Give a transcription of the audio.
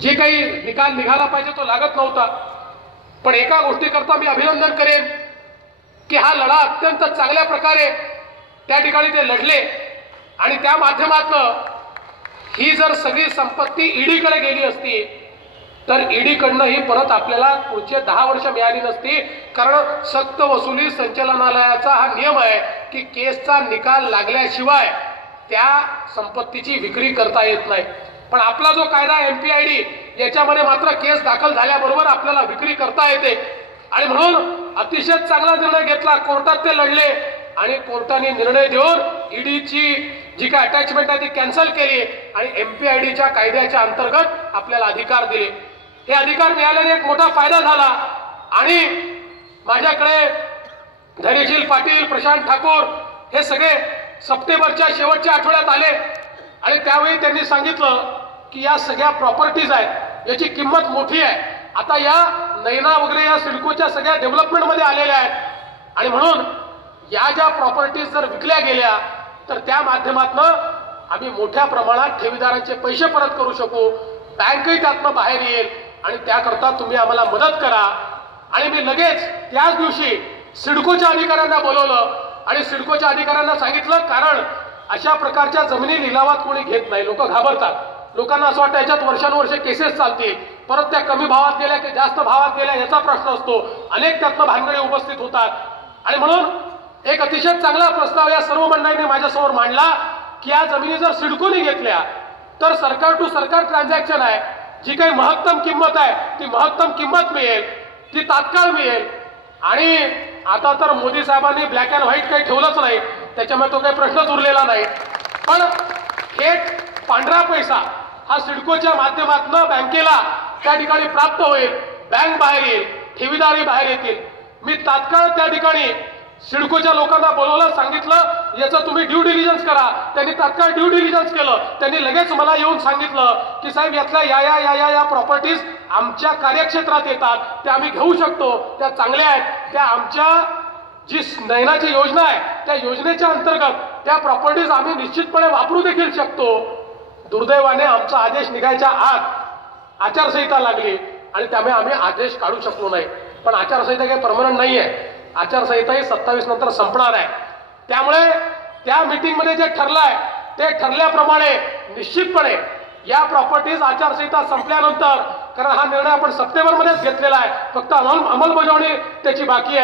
जे काही निकाल निघाला पाहिजे तो लागत नव्हता। पण एका गोष्टीकरता मी अभिनंदन करेन की हा लढा अत्यंत चांगल्या प्रकारे त्या ठिकाणी ते लढले आणि त्या माध्यमातून ही जर सगळी संपत्ती ईडीकडे गेली असती तर ईडीकडनं ही परत आपल्याला पुढचे 10 वर्ष मिळाली नसती। कारण सक्त वसुली संचालनालयाचा हा नियम आहे की केसचा निकाल लागल्याशिवाय त्या संपत्तीची विक्री करता येत नाही। पण आपला जो कायदा एमपीआयडी याच्यामध्ये मात्र केस दाखल झाल्याबरोबर आपल्याला विक्री करता येते आणि म्हणून अतिशय चांगला निर्णय घेतला। कोर्टात ते लढले आणि कोर्टाने निर्णय देऊन ईडीची जी काय अटॅचमेंट आहे ती कॅन्सल केली आणि एमपीआयडीच्या कायद्याच्या अंतर्गत आपल्याला अधिकार दिले। हे अधिकार मिळाल्याने एक मोठा फायदा झाला आणि माझ्याकडे धैर्यशील पाटील, प्रशांत ठाकूर हे सगळे सप्टेंबरच्या शेवटच्या आठवड्यात आले आणि त्यावेळी त्यांनी सांगितलं की या सगळ्या प्रॉपर्टीज आहेत याची किंमत मोठी आहे। आता या नैना वगैरे या सिडकोच्या सगळ्या डेव्हलपमेंट मध्ये आलेल्या आहेत आणि म्हणून या ज्या प्रॉपर्टीज जर विकल्या गेल्या तर त्या माध्यमातून आम्ही मोठ्या प्रमाणात ठेवीदारांचे पैसे परत करू शकू, बँकही त्यातनं बाहेर येईल आणि त्याकरता तुम्ही आम्हाला मदत करा। आणि मी लगेच त्याच दिवशी सिडकोच्या अधिकाऱ्यांना बोलवलं आणि सिडकोच्या अधिकाऱ्यांना सांगितलं, कारण अशा प्रकारच्या जमिनी लिलावात कोणी घेत नाही, लोक घाबरतात। लोकांना असं वाटतं याच्यात वर्षानुवर्षे केसेस चालतील, परत त्या कमी भावात गेल्या की जास्त भावात गेल्या याचा प्रश्न असतो, अनेक त्यातनं भानगडी उपस्थित होतात। आणि म्हणून एक अतिशय चांगला प्रस्ताव या सर्व मंडळींनी माझ्यासमोर मांडला की या जमिनी जर सिडकोने घेतल्या तर सरकार टू सरकार ट्रान्झॅक्शन आहे, जी काही महत्तम किंमत आहे ती महत्तम किंमत मिळेल, ती तात्काळ मिळेल। आणि आता तर मोदी साहेबांनी ब्लॅक अँड व्हाईट काही ठेवलंच नाही, त्याच्यामुळे तो काही प्रश्नच उरलेला नाही। पण थेट पांढरा पैसा हा सिडकोच्या माध्यमातून बँकेला त्या ठिकाणी प्राप्त होईल, बँक बाहेर येईल, ठेवीदारही बाहेर येतील। मी तात्काळ त्या ठिकाणी सिडकोच्या लोकांना बोलवलं, सांगितलं याचं तुम्ही ड्यू डिलिजन्स करा। त्यांनी तात्काळ ड्यू डिलिजन्स केलं। त्यांनी लगेच मला येऊन सांगितलं की साहेब यातल्या या प्रॉपर्टीज आमच्या कार्यक्षेत्रात येतात, त्या आम्ही घेऊ शकतो, त्या चांगल्या आहेत, त्या आमच्या जी नैनाची योजना आहे त्या योजनेच्या अंतर्गत त्या प्रॉपर्टीज आम्ही निश्चितपणे वापरू देखील शकतो। दुर्दैवाने आमचा आदेश निघायच्या आत आचारसंहिता लागली आणि त्यामुळे आम्ही आदेश काढू शकलो नाही। पण आचारसंहिता काही परमनंट नाही आहे, आचारसंहिता ही 27 नंतर संपणार आहे। त्यामुळे त्या मीटिंगमध्ये जे ठरलंय ते ठरल्याप्रमाणे निश्चितपणे या प्रॉपर्टीज आचारसंहिता संपल्यानंतर, कारण हा निर्णय आपण सप्टेंबरमध्येच घेतलेला आहे, फक्त अंमलबजावणी त्याची बाकी आहे।